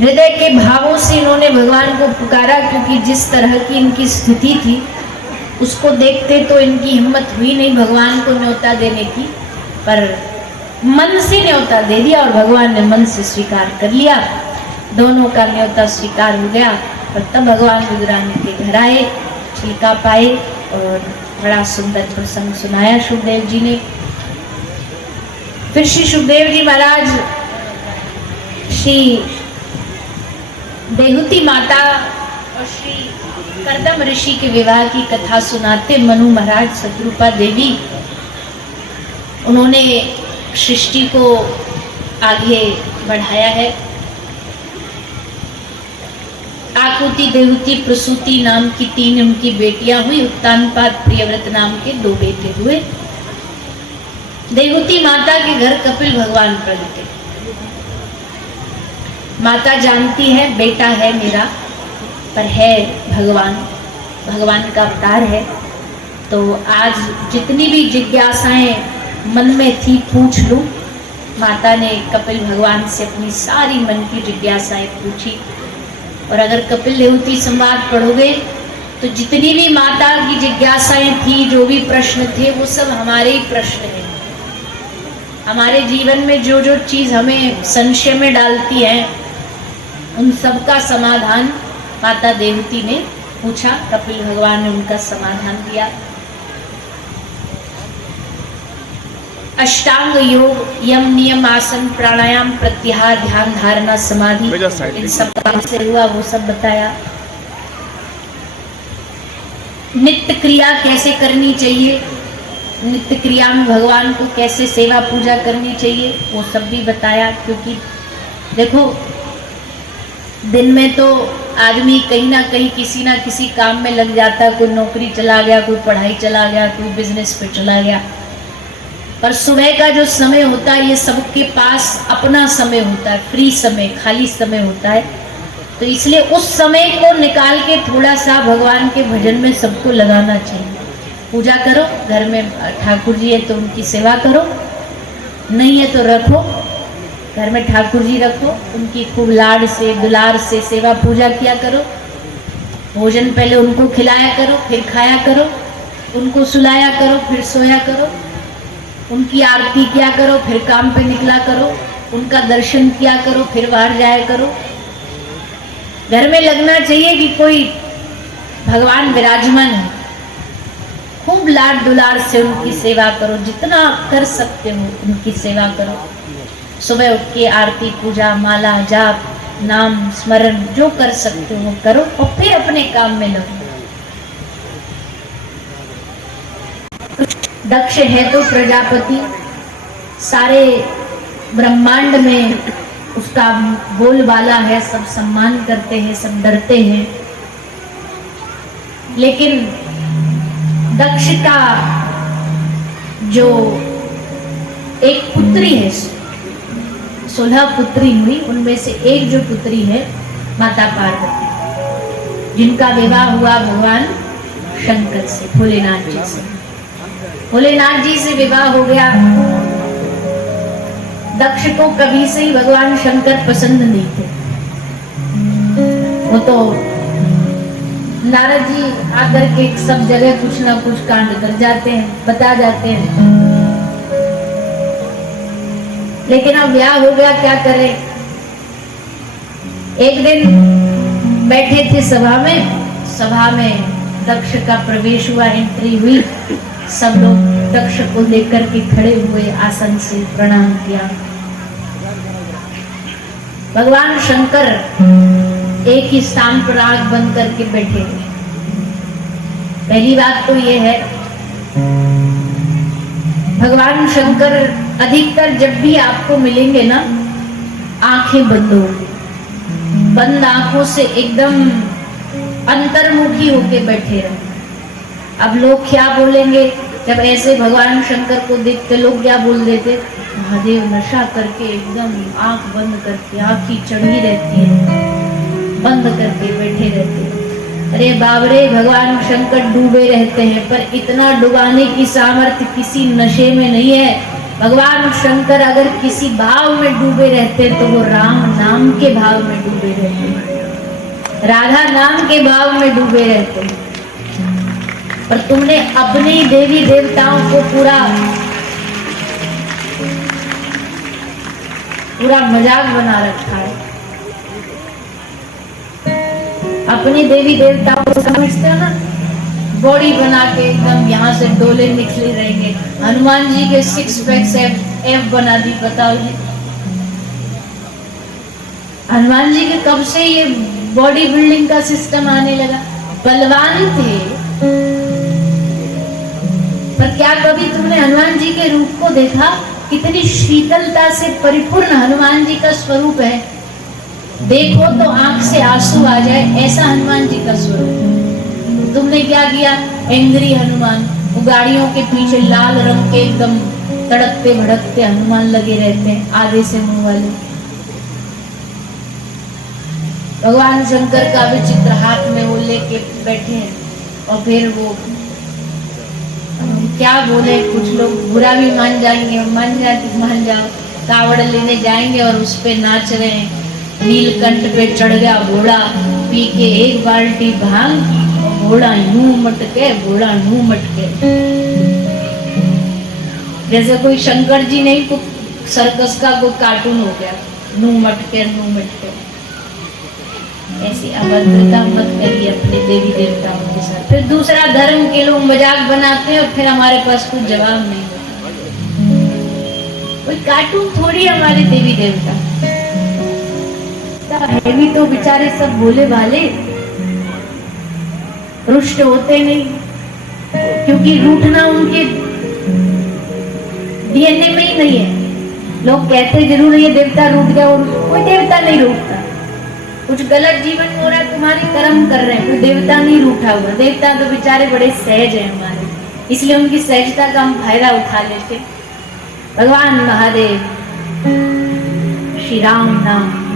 हृदय के भावों से इन्होंने भगवान को पुकारा, क्योंकि जिस तरह की इनकी स्थिति थी उसको देखते तो इनकी हिम्मत हुई नहीं भगवान को न्योता देने की, पर मन से न्योता दे दिया और भगवान ने मन से स्वीकार कर लिया। दोनों का न्योता स्वीकार हो गया और तब भगवान विदुरानी के घर आए, छिलका पाए और बड़ा सुंदर प्रसंग सुनाया सुखदेव जी ने। फिर श्री सुखदेव जी महाराज श्री देहुति माता और श्री कर्दम ऋषि के विवाह की कथा सुनाते मनु महाराज शत्रुपा देवी, उन्होंने सृष्टि को आगे बढ़ाया है। आकुति, देहुति, प्रसूति नाम की 3 उनकी बेटियां हुई। उत्तानपाद, प्रियव्रत नाम के 2 बेटे हुए। देहुति माता के घर कपिल भगवान प्रगटे। माता जानती है बेटा है मेरा, पर है भगवान, भगवान का अवतार है। तो आज जितनी भी जिज्ञासाएं मन में थी पूछ लूं। माता ने कपिल भगवान से अपनी सारी मन की जिज्ञासाएं पूछी। और अगर कपिल देहुति संवाद पढ़ोगे तो जितनी भी माता की जिज्ञासाएं थी, जो भी प्रश्न थे, वो सब हमारे ही प्रश्न हैं। हमारे जीवन में जो जो चीज हमें संशय में डालती है, उन सब का समाधान माता देवती ने पूछा, कपिल भगवान ने उनका समाधान दिया। अष्टांग योग, यम, नियम, आसन, प्राणायाम, प्रत्याहार, ध्यान, धारणा, समाधि, इन सब काम से हुआ वो सब बताया। नित्य क्रिया कैसे करनी चाहिए, नित्य क्रिया में भगवान को कैसे सेवा पूजा करनी चाहिए, वो सब भी बताया। क्योंकि देखो, दिन में तो आदमी कहीं ना कहीं किसी ना किसी काम में लग जाता, कोई नौकरी चला गया, कोई पढ़ाई चला गया, कोई बिजनेस पे चला गया। पर सुबह का जो समय होता है, ये सबके पास अपना समय होता है, फ्री समय, खाली समय होता है। तो इसलिए उस समय को निकाल के थोड़ा सा भगवान के भजन में सबको लगाना चाहिए। पूजा करो, घर में ठाकुर जी है तो उनकी सेवा करो, नहीं है तो रखो, घर में ठाकुर जी रखो, उनकी खूब लाड से दुलार से सेवा पूजा किया करो। भोजन पहले उनको खिलाया करो, फिर खाया करो, उनको सुलाया करो, फिर सोया करो, उनकी आरती किया करो, फिर काम पे निकला करो, उनका दर्शन किया करो, फिर बाहर जाया करो। घर में लगना चाहिए कि कोई भगवान विराजमान है, खूब लाड दुलार से उनकी सेवा करो, जितना कर सकते हो उनकी सेवा करो। सुबह उठ के आरती, पूजा, माला, जाप, नाम स्मरण जो कर सकते हो करो और फिर अपने काम में लगो। दक्ष है तो प्रजापति, सारे ब्रह्मांड में उसका बोलबाला है, सब सम्मान करते हैं, सब डरते हैं। लेकिन दक्ष का जो एक पुत्री है, 16 पुत्री हुई, उनमें से एक जो पुत्री है माता पार्वती, जिनका विवाह हुआ भगवान शंकर से, भोलेनाथ जी से। भोलेनाथ जी से विवाह हो गया। दक्ष को कभी से ही भगवान शंकर पसंद नहीं थे। वो तो नारद जी आकर के सब जगह कुछ ना कुछ कांड कर जाते हैं, बता जाते हैं। लेकिन अब ब्याह हो गया, क्या करें। एक दिन बैठे थे सभा में दक्ष का प्रवेश हुआ, एंट्री हुई। सब लोग दक्ष को लेकर के खड़े हुए, आसन से प्रणाम किया। भगवान शंकर एक ही स्थान पर आंख बंद करके बैठे थे। पहली बात तो ये है, भगवान शंकर अधिकतर जब भी आपको मिलेंगे ना, आंखें बंद होंगी, बंद आंखों से एकदम अंतर्मुखी होके बैठे रहे। अब लोग क्या बोलेंगे, जब ऐसे भगवान शंकर को देख के लोग क्या बोल देते, महादेव नशा करके एकदम आंख बंद करके, आंख ही चढ़ी रहती है, बंद करके बैठे रहते हैं। अरे बाबरे, भगवान शंकर डूबे रहते हैं, पर इतना डुबाने की सामर्थ्य किसी नशे में नहीं है भगवान शंकर अगर किसी भाव में डूबे रहते तो वो राम नाम के भाव में डूबे रहते, राधा नाम के भाव में डूबे रहते। पर तुमने अपने ही देवी देवताओं को पूरा मजाक बना रखा है। अपने देवी देवताओं को समझते हो ना, बॉडी बना के एकदम यहाँ से डोले निकले रहेंगे। हनुमान जी के 6 पैक्स एफ बना दी, बताओ जी। हनुमान जी के कब से ये बॉडी बिल्डिंग का सिस्टम आने लगा? बलवान थे, पर क्या कभी तुमने हनुमान जी के रूप को देखा? कितनी शीतलता से परिपूर्ण हनुमान जी का स्वरूप है। देखो तो आंख से आंसू आ जाए, ऐसा हनुमान जी का स्वरूप। तुमने क्या किया? एंग्री हनुमान, वो गाड़ियों के पीछे लाल रंग के एकदम तड़कते भड़कते हनुमान लगे रहते हैं, आधे से मुंह वाले। भगवान शंकर का विचित्र हाथ में वो लेके बैठे हैं, और फिर वो क्या बोले, कुछ लोग बुरा भी मान जाएंगे, मान जाओ, कावड़ लेने जाएंगे और उस पे नाच रहे हैं। नीलकंठ पे चढ़ गया घोड़ा, पी के 1 बाल्टी भांग, और घोड़ा यूं मटके। जैसे कोई शंकर जी नहीं, तो सर्कस का कोई कार्टून हो गया, नू मटके। ऐसी अभद्रता मत करिए अपने देवी देवताओं के साथ। फिर दूसरा धर्म के लोग मजाक बनाते हैं और फिर हमारे पास कोई जवाब नहीं होता। कोई कार्टून थोड़ी हमारे देवी देवता है भी, तो बेचारे सब भोले भाले, रुष्ट होते नहीं, क्योंकि रूठना उनके डीएनए में ही नहीं है। लोग कहते जरूर ये देवता रूठ गया, और कोई देवता नहीं रूठता। कुछ गलत जीवन हो रहा है, तुम्हारे कर्म कर रहे हैं, कोई देवता नहीं रूठा हुआ। देवता तो बेचारे बड़े सहज हैं हमारे, इसलिए उनकी सहजता का हम फायदा उठा लेते। भगवान महादेव श्री राम नाम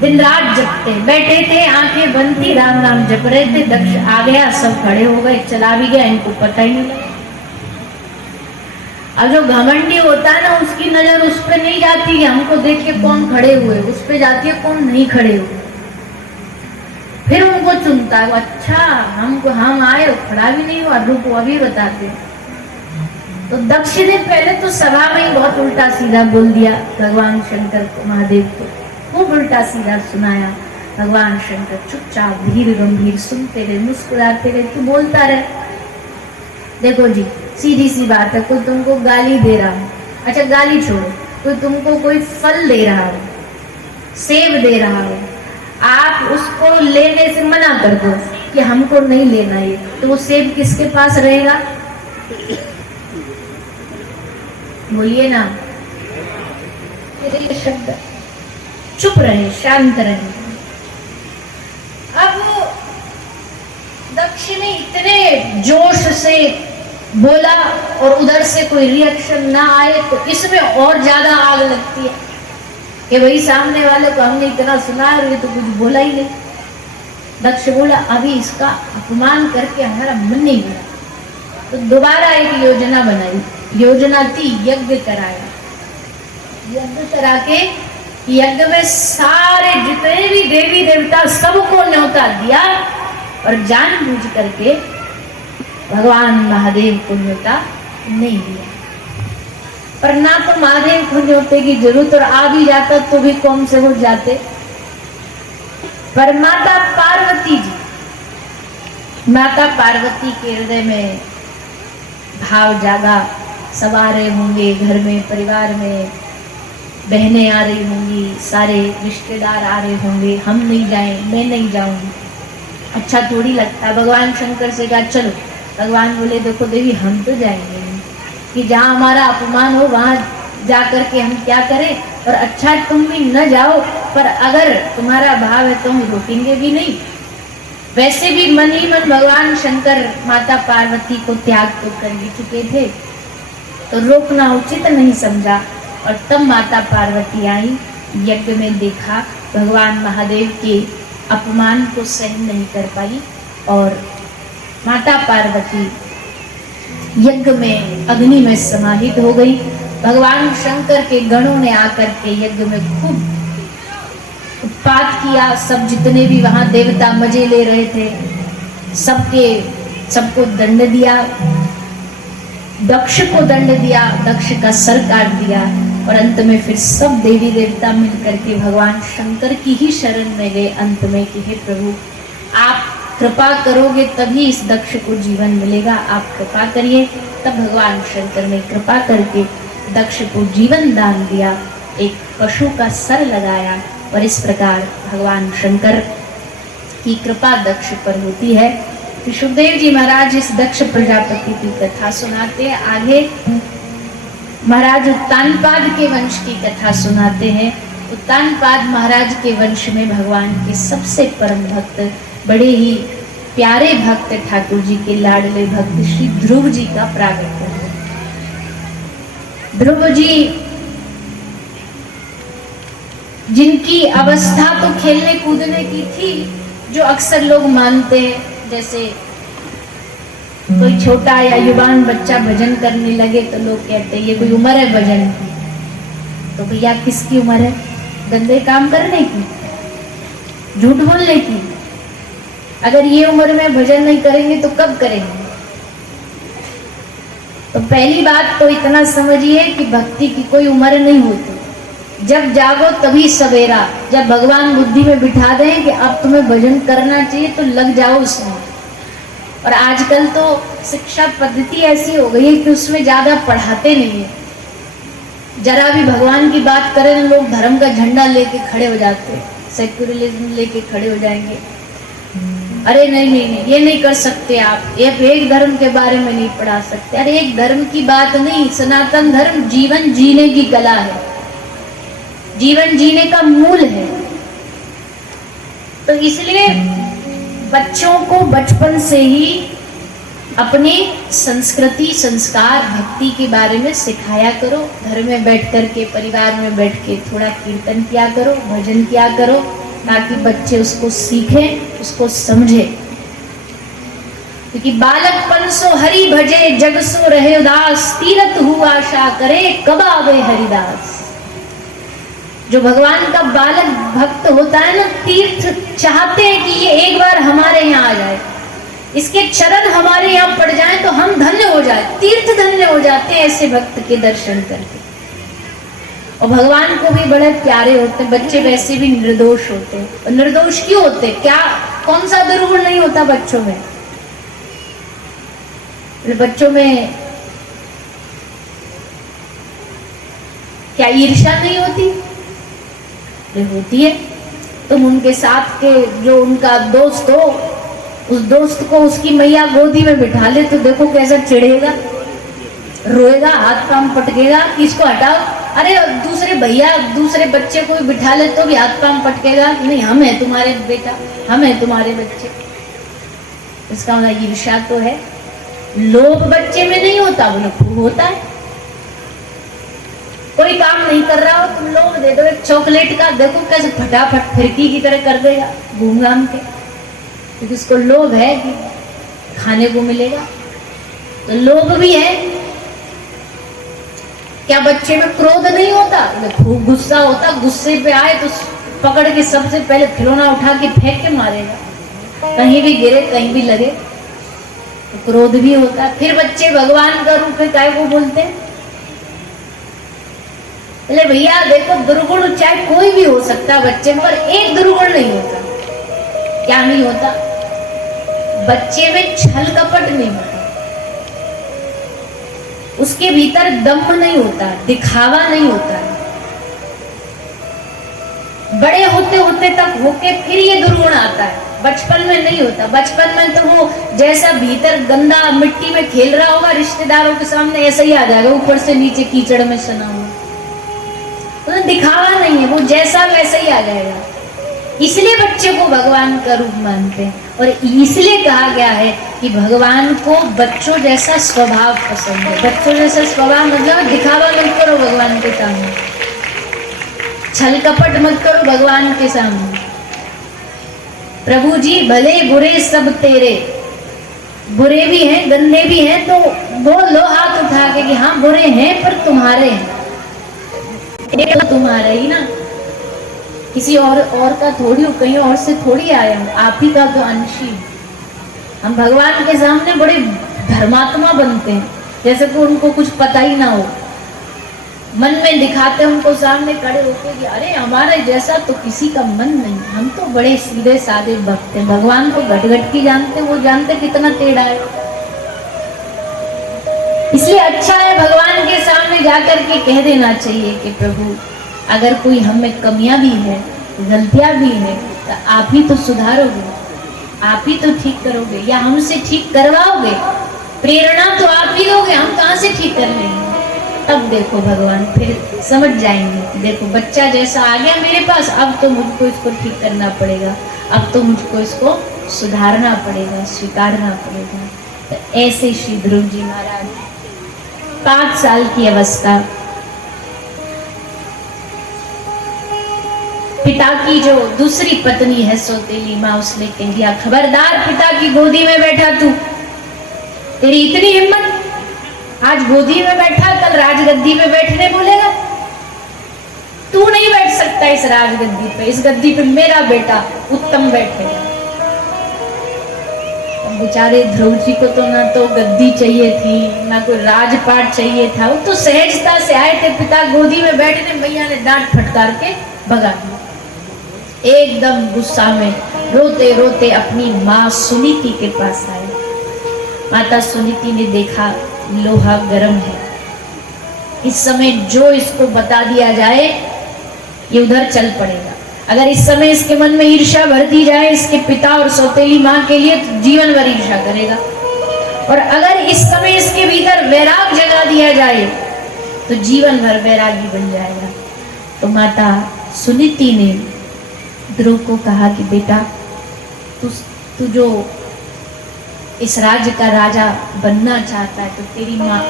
दिन रात जपते, बैठे थे आंखें बंद थी, राम नाम जप रहे थे। दक्ष आ गया, सब खड़े हो गए, चला भी गया, इनको पता ही नहीं लगा। अब जो घमंडी होता है ना, उसकी नजर उस पे नहीं जाती है हमको देख के कौन खड़े हुए, उस पे जाती है कौन नहीं खड़े हुए। फिर उनको चुनता है, अच्छा हम आए, खड़ा भी नहीं हुआ, रुको अभी बताते। तो दक्ष ने पहले तो सभा में ही बहुत उल्टा सीधा बोल दिया भगवान शंकर को, महादेव को खूब उल्टा सीधा सुनाया। भगवान शंकर चुपचाप धीर गंभीर सुनते रहे, मुस्कुराते रहे, तू बोलता रहे। देखो जी, सीधी सी बात है, कोई तुमको गाली दे रहा है, अच्छा गाली छोड़ो, कोई तुमको कोई फल दे रहा है, सेब दे रहा है, आप उसको लेने से मना कर दो कि हमको नहीं लेना ये, तो वो सेब किसके पास रहेगा? बोलिए ना, शब्द चुप रहे, शांत रहे। अब दक्ष ने इतने जोश से बोला और उधर से कोई रिएक्शन ना आए, तो इसमें और ज्यादा आग लगती है कि भाई सामने वाले को हमने इतना सुना और ये तो कुछ बोला ही नहीं। दक्ष बोला अभी इसका अपमान करके हमारा मन नहीं हुआ, तो दोबारा एक योजना बनाई। योजना थी यज्ञ कराया, यज्ञ करा के यज्ञ में सारे जितने भी देवी देवता सबको न्योता दिया, और जानबूझ करके भगवान महादेव को न्योता नहीं दिया। पर ना तो महादेव को न्योते की जरूरत, और आ भी जाता तो भी कौन से हो जाते। पर माता पार्वती जी, माता पार्वती के हृदय में भाव जागा, सब आ रहे होंगे घर में, परिवार में बहनें आ रही होंगी, सारे रिश्तेदार आ रहे होंगे, हम नहीं जाएं, मैं नहीं जाऊंगी, अच्छा थोड़ी लगता। भगवान शंकर से कहा चलो, भगवान बोले देखो देवी हम तो जाएंगे, कि जहाँ हमारा अपमान हो वहां जाकर के हम क्या करें, और अच्छा तुम भी न जाओ, पर अगर तुम्हारा भाव है तो हम रोकेंगे भी नहीं। वैसे भी मन ही मन भगवान शंकर माता पार्वती को त्याग तो कर ही चुके थे, तो रोकना उचित नहीं समझा। और तब माता पार्वती आई, यज्ञ में देखा भगवान महादेव के अपमान को सहन नहीं कर पाई, और माता पार्वती यज्ञ में अग्नि में समाहित हो गई। भगवान शंकर के गणों ने आकर के यज्ञ में खूब उत्पात किया। सब जितने भी वहां देवता मजे ले रहे थे सबको दंड दिया। दक्ष को दंड दिया, दक्ष का सर काट दिया और अंत में फिर सब देवी देवता मिलकर के भगवान शंकर की ही शरण में गए अंत में कि हे प्रभु आप कृपा करोगे तभी इस दक्ष को जीवन मिलेगा, आप कृपा करिए। तब भगवान शंकर ने कृपा करके दक्ष को जीवन दान दिया, एक पशु का सर लगाया और इस प्रकार भगवान शंकर की कृपा दक्ष पर होती है। तो सुखदेव जी महाराज इस दक्ष प्रजापति की कथा सुनाते हैं। आगे महाराज उत्तानपाद के वंश की कथा सुनाते हैं। उत्तानपाद महाराज के वंश में भगवान के सबसे परम भक्त, बड़े ही प्यारे भक्त, ठाकुर जी के लाडले भक्त श्री ध्रुव जी का प्रागट्य है। ध्रुव जी जिनकी अवस्था तो खेलने कूदने की थी, जो अक्सर लोग मानते हैं, जैसे कोई छोटा या युवान बच्चा भजन करने लगे तो लोग कहते हैं ये कोई उम्र है भजन की। तो भैया किसकी उम्र है? गंदे काम करने की, झूठ बोलने की। अगर ये उम्र में भजन नहीं करेंगे तो कब करेंगे? तो पहली बात तो इतना समझिए कि भक्ति की कोई उम्र नहीं होती। जब जागो तभी सवेरा। जब भगवान बुद्धि में बिठा दें कि अब तुम्हें भजन करना चाहिए तो लग जाओ उसमें। और आजकल तो शिक्षा पद्धति ऐसी हो गई है कि उसमें ज्यादा पढ़ाते नहीं है। जरा भी भगवान की बात करें तो लोग धर्म का झंडा लेके खड़े हो जाते हैं, सेक्युलरिज्म लेके खड़े हो जाएंगे। अरे नहीं नहीं नहीं, ये नहीं कर सकते आप, एक धर्म के बारे में नहीं पढ़ा सकते। अरे एक धर्म की बात नहीं, सनातन धर्म जीवन जीने की कला है, जीवन जीने का मूल है। तो इसलिए बच्चों को बचपन से ही अपनी संस्कृति, संस्कार, भक्ति के बारे में सिखाया करो। घर में बैठ कर के, परिवार में बैठ के थोड़ा कीर्तन किया करो, भजन किया करो, ताकि बच्चे उसको सीखें, उसको समझे। क्योंकि बालकपन सो हरि भजे, जग सो रहे उदास, तीरथ हुआ आशा करे, कब आवे हरिदास। जो भगवान का बालक भक्त होता है ना, तीर्थ चाहते हैं कि ये एक बार हमारे यहाँ आ जाए, इसके चरण हमारे यहाँ पड़ जाएं तो हम धन्य हो जाए, तीर्थ धन्य हो जाते हैं ऐसे भक्त के दर्शन करके। और भगवान को भी बड़े प्यारे होते हैं। बच्चे वैसे भी निर्दोष होते हैं। और निर्दोष क्यों होते? क्या कौन सा दुर्गुण नहीं होता बच्चों में? बच्चों में क्या ईर्ष्या नहीं होती? होती है। तुम उनके साथ के जो उनका दोस्त हो, उस दोस्त को उसकी मैया गोदी में बिठा ले तो देखो कैसा चिढ़ेगा, रोएगा, हाथ पांव पटकेगा कि इसको हटाओ। अरे दूसरे भैया दूसरे बच्चे को बिठा ले तो भी हाथ पांव पटकेगा, नहीं हम है तुम्हारे बेटा, हम है तुम्हारे बच्चे। इसका मतलब ईर्ष्या तो है। लोभ बच्चे में नहीं होता, वो खूब होता है। कोई काम नहीं कर रहा हो, तुम लोग दे दो एक चॉकलेट का, देखो कैसे फटाफट फिरकी की तरह कर देगा घूम घाम के, क्योंकि उसको लोभ है कि खाने को मिलेगा। तो लोभ भी है। क्या बच्चे में क्रोध नहीं होता? खूब गुस्सा होता, गुस्से पे आए तो पकड़ के सबसे पहले खिलौना उठा के फेंक के मारेगा, कहीं भी गिरे कहीं भी लगे। तो क्रोध भी होता है। फिर बच्चे भगवान का रूप है, काय को बोलते हैं? अरे भैया देखो, दुर्गुण चाहे कोई भी हो सकता है बच्चे में, पर एक दुर्गुण नहीं होता। क्या नहीं होता? बच्चे में छल कपट नहीं होता, उसके भीतर दम्भ नहीं होता, दिखावा नहीं होता। बड़े होते होते तक होके फिर ये दुर्गुण आता है, बचपन में नहीं होता। बचपन में तो वो जैसा भीतर गंदा मिट्टी में खेल रहा होगा, रिश्तेदारों के सामने ऐसा ही आ जाएगा, ऊपर से नीचे कीचड़ में सना हुआ। तो दिखावा नहीं है, वो जैसा वैसा ही आ जाएगा। इसलिए बच्चे को भगवान का रूप मानते हैं। और इसलिए कहा गया है कि भगवान को बच्चों जैसा स्वभाव पसंद है। बच्चों जैसा स्वभाव मतलब दिखावा मत करो भगवान के सामने, छल कपट मत करो भगवान के सामने। प्रभु जी भले बुरे सब तेरे, बुरे भी हैं, गंदे भी हैं, तो बोल लो हाथ उठा के कि हाँ बुरे हैं पर तुम्हारे हैं, ये तो तुम्हारे ही ना, किसी और का थोड़ी हो, कहीं और से थोड़ी आए हो, आप ही का तो अंश ही। हम भगवान के सामने बड़े धर्मात्मा बनते हैं, जैसे कि उनको कुछ पता ही ना हो, मन में दिखाते उनको सामने खड़े होके कि अरे हमारे जैसा तो किसी का मन नहीं, हम तो बड़े सीधे साधे भक्त हैं। भगवान को घट घट की जानते, वो जानते कितना टेढ़ा है। इसलिए अच्छा है भगवान के सामने जाकर के कह देना चाहिए कि प्रभु अगर कोई हमें कमियां भी है, गलतियां भी है, तो आप ही तो सुधारोगे, आप ही तो ठीक करोगे या हमसे ठीक करवाओगे, प्रेरणा तो आप ही दोगे, हम कहां से ठीक कर लेंगे। तब देखो भगवान फिर समझ जाएंगे, देखो बच्चा जैसा आ गया मेरे पास, अब तो मुझको इसको ठीक करना पड़ेगा, अब तो मुझको इसको सुधारना पड़ेगा, स्वीकारना पड़ेगा। तो ऐसे श्री ध्रुव जी महाराज 5 साल की अवस्था, पिता की जो दूसरी पत्नी है सौतेली माँ, उसने कह दिया खबरदार पिता की गोदी में बैठा तू, तेरी इतनी हिम्मत, आज गोदी में बैठा कल राजगद्दी पे बैठने बोलेगा, तू नहीं बैठ सकता इस राजगद्दी पे, इस गद्दी पे मेरा बेटा उत्तम बैठेगा। बेचारे ध्रुव जी को तो ना तो गद्दी चाहिए थी, ना कोई राजपाट चाहिए था, वो तो सहजता से आए थे पिता गोदी में बैठने, मैया ने डांट फटकार के भगा दिया। एकदम गुस्सा में रोते रोते अपनी माँ सुनीति के पास आए। माता सुनीति ने देखा लोहा गर्म है, इस समय जो इसको बता दिया जाए ये उधर चल पड़ेगा, अगर इस समय इसके मन में ईर्ष्या भर दी जाए इसके पिता और सौतेली माँ के लिए तो जीवन भर ईर्ष्या करेगा, और अगर इस समय इसके भीतर वैराग जगा दिया जाए तो जीवन भर वैरागी बन जाएगा। तो माता सुनीति ने ध्रुव को कहा कि बेटा तू जो इस राज्य का राजा बनना चाहता है, तो तेरी माँ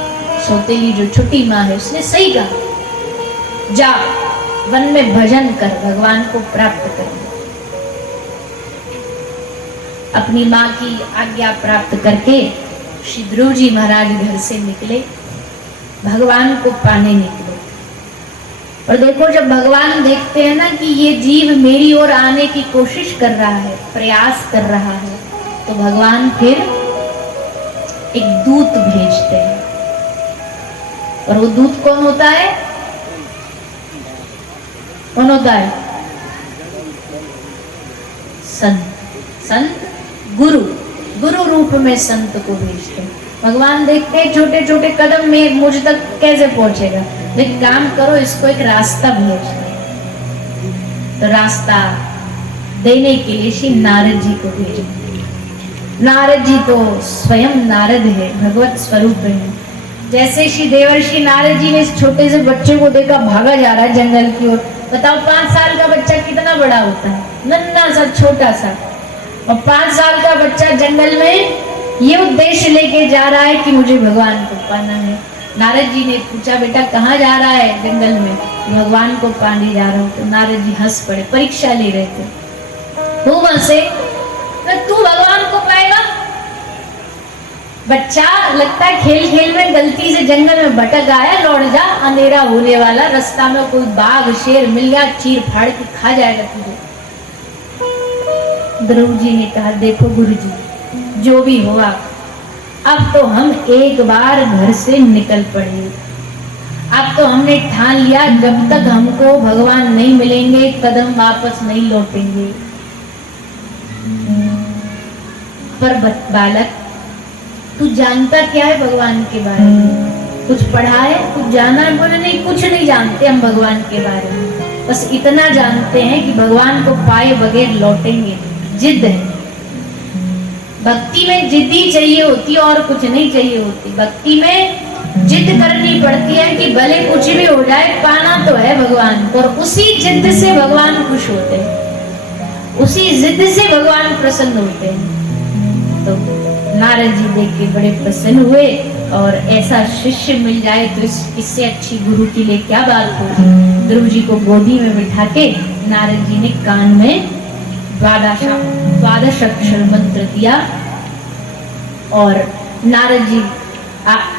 सौतेली जो छोटी माँ है उसने सही कहा, जा वन में भजन कर, भगवान को प्राप्त कर। अपनी माँ की आज्ञा प्राप्त करके श्री ध्रुव जी महाराज घर से निकले, भगवान को पाने निकले। और देखो जब भगवान देखते हैं ना कि ये जीव मेरी ओर आने की कोशिश कर रहा है, प्रयास कर रहा है, तो भगवान फिर एक दूत भेजते हैं। और वो दूत कौन होता है? कौन होता है? संत गुरु, गुरु रूप में संत को भेजते हैं। भगवान देखते हैं छोटे छोटे कदम में मुझ तक कैसे पहुंचेगा, लेकिन काम करो इसको एक रास्ता भेज दो। तो रास्ता देने के लिए श्री नारद जी को भेजा। नारद जी तो स्वयं नारद है, भगवत स्वरूप है। जैसे श्री देवर्षि नारद जी ने इस छोटे से बच्चे को देखा भागा जा रहा है जंगल की ओर, बताओ 5 साल का बच्चा कितना बड़ा होता है, नन्हा सा छोटा सा, और 5 साल का बच्चा जंगल में ये उद्देश्य लेके जा रहा है कि मुझे भगवान को पाना है। नारद जी ने पूछा बेटा कहाँ जा रहा है? जंगल में। भगवान को पाने जा रहा हूँ। तो नारद जी हंस पड़े, परीक्षा ले रहे थे। तू हंसे, तू भगवान को पाएगा? बच्चा लगता है खेल खेल में गलती से जंगल में भटक आया, लौट जा, अंधेरा होने वाला, रास्ता में कोई बाघ शेर मिल गया, चीर फाड़ के खा जाएगा तुझे। ध्रुव जी ने कहा देखो गुरु जी, जो भी हुआ अब तो हम एक बार घर से निकल पड़े। अब तो हमने ठान लिया जब तक हमको भगवान नहीं मिलेंगे एक कदम वापस नहीं लौटेंगे। पर बालक तू जानता क्या है भगवान के बारे में? कुछ पढ़ा है, कुछ जाना है? बोले नहीं, कुछ नहीं जानते हम भगवान के बारे में, बस इतना जानते हैं कि भगवान को पाए बगैर लौटेंगे। जिद है, भक्ति में जिद ही चाहिए होती है और कुछ नहीं चाहिए होती। भक्ति में जिद करनी पड़ती है कि भले कुछ भी हो जाए पाना तो है भगवान को, और उसी जिद से भगवान खुश होते हैं, उसी जिद से भगवान प्रसन्न होते हैं। तो नारद जी देख के बड़े प्रसन्न हुए, और ऐसा शिष्य मिल जाए तो इससे अच्छी गुरु के लिए क्या बात होगी। ध्रुव जी को गोदी में बिठा के नारद जी ने कान में 12 अक्षर मंत्र दिया, और नारद जी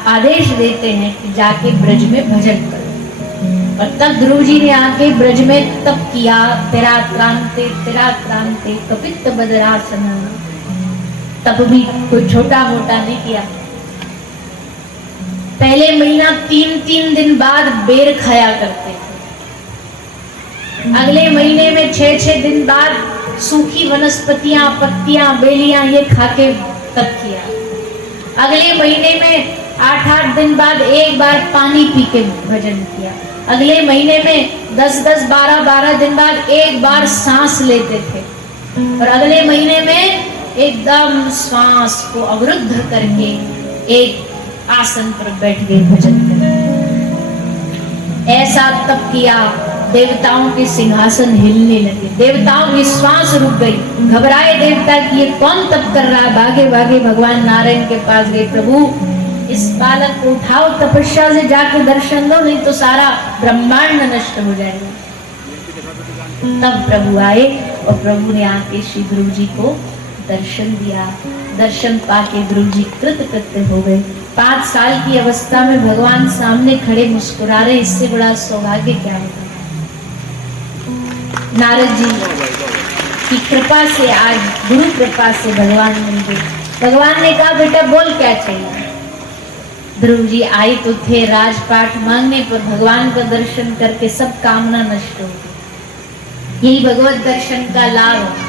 आदेश देते हैं कि जाके ब्रज में भजन करो। और तब ध्रुव जी ने आके ब्रज में तप किया, तेरा क्रांते कपित बदरासन। तब भी कोई छोटा मोटा नहीं किया। पहले महीना 3-3 दिन बाद बेर खाया करते थे। अगले महीने में 6-6 दिन बाद सूखी वनस्पतियां, पत्तियां, बेलियां ये खाके तप किया। अगले महीने में 8-8 दिन बाद एक बार पानी पी के भजन किया। अगले महीने में 10-10, 12-12 दिन बाद एक बार सांस लेते थे। और अगले महीने में एकदम श्वास को अवरुद्ध करके एक आसन पर बैठ गए भजन करने। ऐसा तप किया, देवताओं के सिंहासन हिलने लगे, देवताओं की श्वास रुक गई। घबराए देवता कि ये कौन तप कर रहा है। भागे भागे भगवान नारायण के पास गए, प्रभु इस बालक को उठाओ, तपस्या से जाके दर्शन दो, नहीं तो सारा ब्रह्मांड नष्ट हो जाएगा। तब प्रभु आए और प्रभु ने आके श्री ध्रुव जी को दर्शन दिया। दर्शन पाके ध्रुव जी कृतकृत्य हो गए। 5 साल की अवस्था में भगवान सामने खड़े मुस्कुरा रहे, इससे बड़ा सौभाग्य क्या होगा। नारद जी की कृपा से, आज गुरु कृपा से भगवान मिल गए। भगवान ने कहा बेटा बोल क्या चाहिए। ध्रुव जी आए तो थे राजपाट मांगने, पर भगवान का दर्शन करके सब कामना नष्ट हो गई। यही भगवत दर्शन का लाभ है।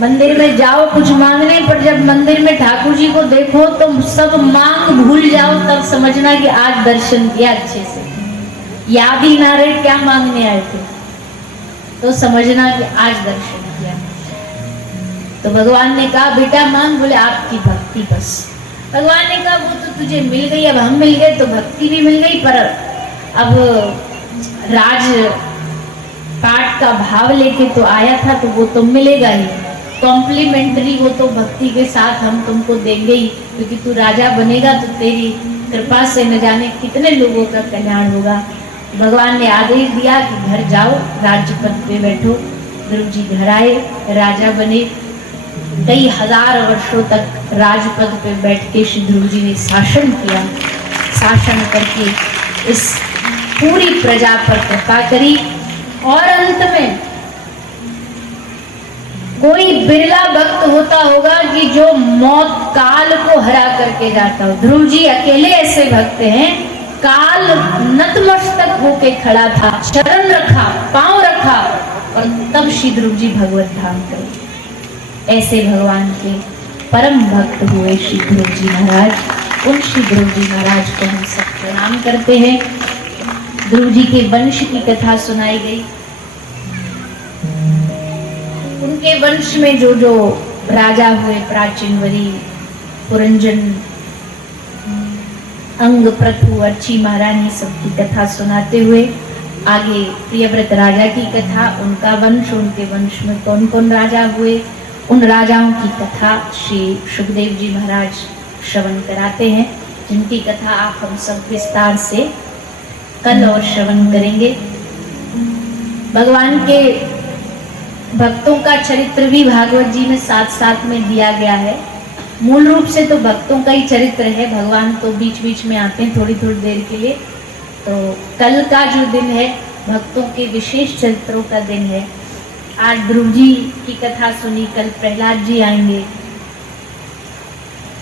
मंदिर में जाओ कुछ मांगने, पर जब मंदिर में ठाकुर जी को देखो तो सब मांग भूल जाओ, तब समझना कि आज दर्शन किया अच्छे से। याद ही ना रहे क्या मांगने आए थे, तो समझना कि आज दर्शन किया। तो भगवान ने कहा बेटा मांग। बोले आपकी भक्ति बस। भगवान ने कहा वो तो तुझे मिल गई, अब हम मिल गए तो भक्ति भी मिल गई, पर अब राज पाठ का भाव लेके तो आया था तो वो तो मिलेगा ही, कॉम्प्लीमेंट्री वो तो भक्ति के साथ हम तुमको देंगे ही, क्योंकि तू राजा बनेगा तो तेरी कृपा से न जाने कितने लोगों का कल्याण होगा। भगवान ने आदेश दिया कि घर जाओ, राज्यपद पे बैठो। ध्रुव जी घर आए, राजा बने। कई हजार वर्षों तक राजपद पे बैठ के श्री ध्रुव जी ने शासन किया। शासन करके इस पूरी प्रजा पर कृपा करी। और अंत में कोई बिरला भक्त होता होगा कि जो मौत काल को हरा करके जाता हो। ध्रुव जी अकेले ऐसे भक्त हैं, काल नतमस्तक होके खड़ा था, शरण रखा, पांव रखा, और तब श्री ध्रुव जी भगवत धाम गए। ऐसे भगवान के परम भक्त हुए श्री ध्रुव जी महाराज। उन श्री ध्रुव जी महाराज को हम सब प्रणाम करते हैं। ध्रुव जी के वंश की कथा सुनाई गई। उनके वंश में जो जो राजा हुए, प्राचीनवरी, पुरंजन, अंग, प्रथु, अर्ची महारानी, सबकी कथा सुनाते हुए आगे प्रियव्रत राजा की कथा, उनका वंश, उनके वंश में कौन कौन राजा हुए, उन राजाओं की कथा श्री सुखदेव जी महाराज श्रवण कराते हैं, जिनकी कथा आप हम सब विस्तार से कल और श्रवण करेंगे। भगवान के भक्तों का चरित्र भी भागवत जी में साथ साथ में दिया गया है। मूल रूप से तो भक्तों का ही चरित्र है, भगवान तो बीच बीच में आते हैं थोड़ी थोड़ी देर के लिए। तो कल का जो दिन है भक्तों के विशेष चरित्रों का दिन है। आज ध्रुव जी की कथा सुनी, कल प्रहलाद जी आएंगे।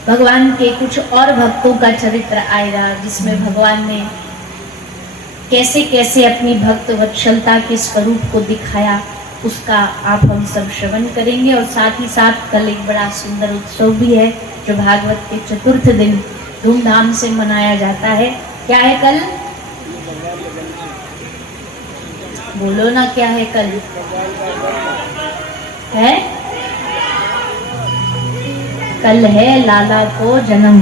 भगवान के कुछ और भक्तों का चरित्र आएगा, जिसमें भगवान ने कैसे कैसे अपनी भक्त वत्सलता के स्वरूप को दिखाया, उसका आप हम सब श्रवण करेंगे। और साथ ही साथ कल एक बड़ा सुंदर उत्सव भी है, जो भागवत के चतुर्थ दिन धूमधाम से मनाया जाता है। क्या है कल? बोलो ना, क्या है कल? है कल है लाला को जन्म,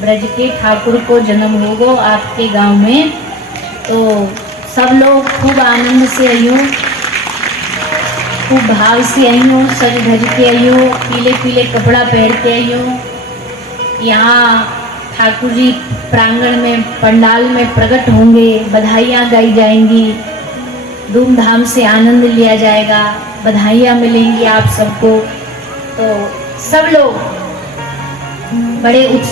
ब्रज के ठाकुर को जन्म होगो आपके गांव में। तो सब लोग खूब आनंद से आइयो, खूब भाव से आइयो, सज धज के आइयो, पीले पीले कपड़ा पहन के आइयो। यहाँ ठाकुर जी प्रांगण में पंडाल में प्रकट होंगे, बधाइयाँ गाई जाएंगी, धूमधाम से आनंद लिया जाएगा, बधाइयाँ मिलेंगी आप सबको। तो सब लोग बड़े उत्साह